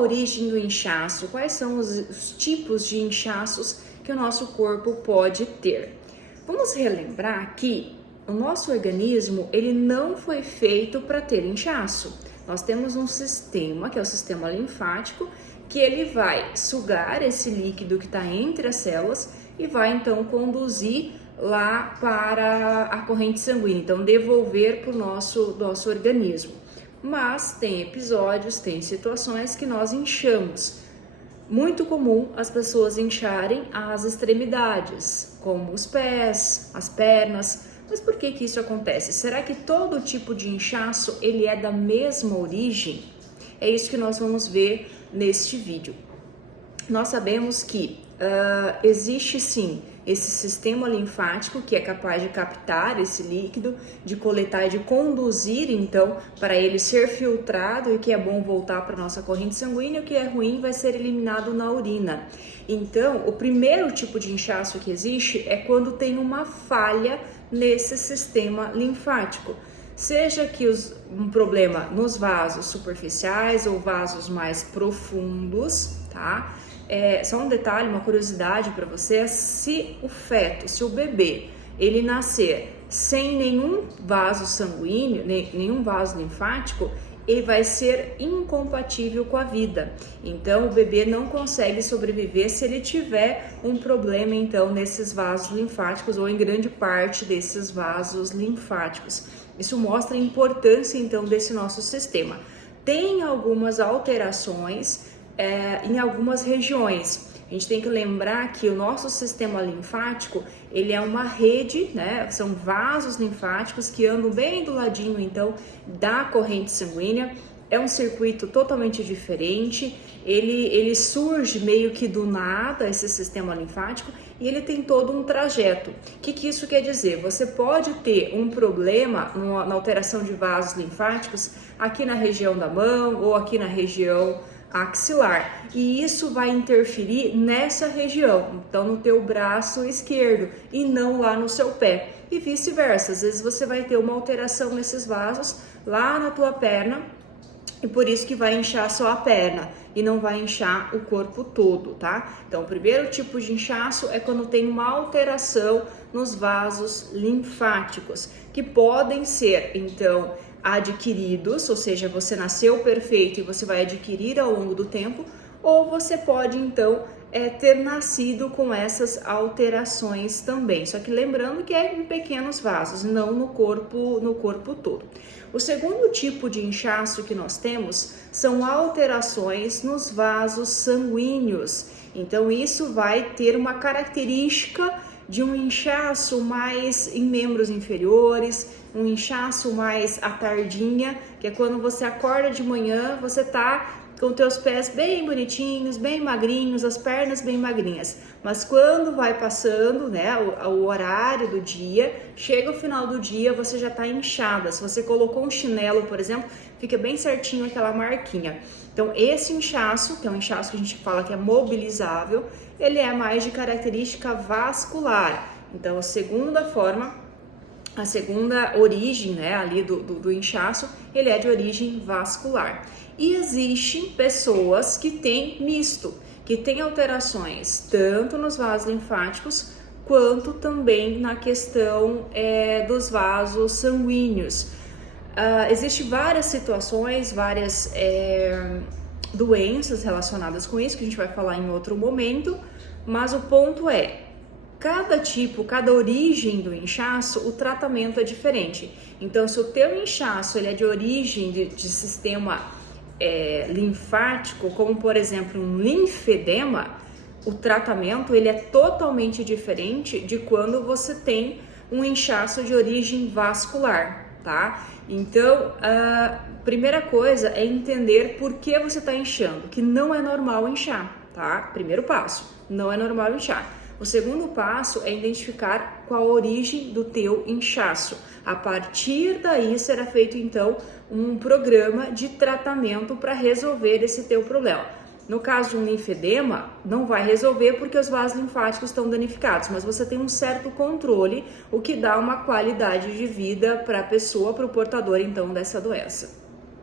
origem do inchaço? Quais são os tipos de inchaços que o nosso corpo pode ter? Vamos relembrar que o nosso organismo ele não foi feito para ter inchaço. Nós temos um sistema, que é o sistema linfático, que ele vai sugar esse líquido que está entre as células e vai então conduzir lá para a corrente sanguínea, então devolver para o nosso organismo. Mas tem episódios, tem situações que nós inchamos. Muito comum as pessoas incharem as extremidades, como os pés, as pernas. Mas por que isso acontece? Será que todo tipo de inchaço ele é da mesma origem? É isso que nós vamos ver neste vídeo. Nós sabemos que existe sim esse sistema linfático que é capaz de captar esse líquido, de coletar e de conduzir então para ele ser filtrado, e que é bom voltar para a nossa corrente sanguínea, o que é ruim vai ser eliminado na urina. Então, o primeiro tipo de inchaço que existe é quando tem uma falha nesse sistema linfático. Seja que um problema nos vasos superficiais ou vasos mais profundos, tá? Só um detalhe, uma curiosidade para você: se o feto, se o bebê, ele nascer sem nenhum vaso sanguíneo, nenhum vaso linfático, ele vai ser incompatível com a vida. Então, o bebê não consegue sobreviver se ele tiver um problema, então, nesses vasos linfáticos ou em grande parte desses vasos linfáticos. Isso mostra a importância, então, desse nosso sistema. Tem algumas alterações em algumas regiões. A gente tem que lembrar que o nosso sistema linfático, ele é uma rede, né? São vasos linfáticos que andam bem do ladinho, então, da corrente sanguínea. É um circuito totalmente diferente, ele surge meio que do nada, esse sistema linfático, e ele tem todo um trajeto. O que isso quer dizer? Você pode ter um problema na alteração de vasos linfáticos aqui na região da mão ou aqui na região axilar, e isso vai interferir nessa região, então no teu braço esquerdo e não lá no seu pé, e vice-versa. Às vezes você vai ter uma alteração nesses vasos lá na tua perna, e por isso que vai inchar só a perna e não vai inchar o corpo todo, tá? Então, o primeiro tipo de inchaço é quando tem uma alteração nos vasos linfáticos, que podem ser, então, adquiridos, ou seja, você nasceu perfeito e você vai adquirir ao longo do tempo, ou você pode, então, ter nascido com essas alterações também, só que lembrando que é em pequenos vasos, não no corpo todo. O segundo tipo de inchaço que nós temos são alterações nos vasos sanguíneos. Então isso vai ter uma característica de um inchaço mais em membros inferiores, um inchaço mais à tardinha, que é quando você acorda de manhã, você tá com teus pés bem bonitinhos, bem magrinhos, as pernas bem magrinhas. Mas quando vai passando, né, o horário do dia, chega o final do dia, você já tá inchada. Se você colocou um chinelo, por exemplo, fica bem certinho aquela marquinha. Então, esse inchaço, que é um inchaço que a gente fala que é mobilizável, ele é mais de característica vascular. Então, a segunda origem, né, ali do inchaço, ele é de origem vascular. E existem pessoas que têm misto, que têm alterações tanto nos vasos linfáticos quanto também na questão dos vasos sanguíneos. Existem várias situações, várias doenças relacionadas com isso, que a gente vai falar em outro momento, mas o ponto é: cada origem do inchaço, o tratamento é diferente. Então, se o teu inchaço ele é de origem de sistema linfático, como por exemplo um linfedema, o tratamento ele é totalmente diferente de quando você tem um inchaço de origem vascular, tá? Então, a primeira coisa é entender por que você está inchando, que não é normal inchar, tá? Primeiro passo, não é normal inchar. O segundo passo é identificar qual a origem do teu inchaço. A partir daí será feito então um programa de tratamento para resolver esse teu problema. No caso de um linfedema, não vai resolver porque os vasos linfáticos estão danificados, mas você tem um certo controle, o que dá uma qualidade de vida para a pessoa, para o portador então dessa doença.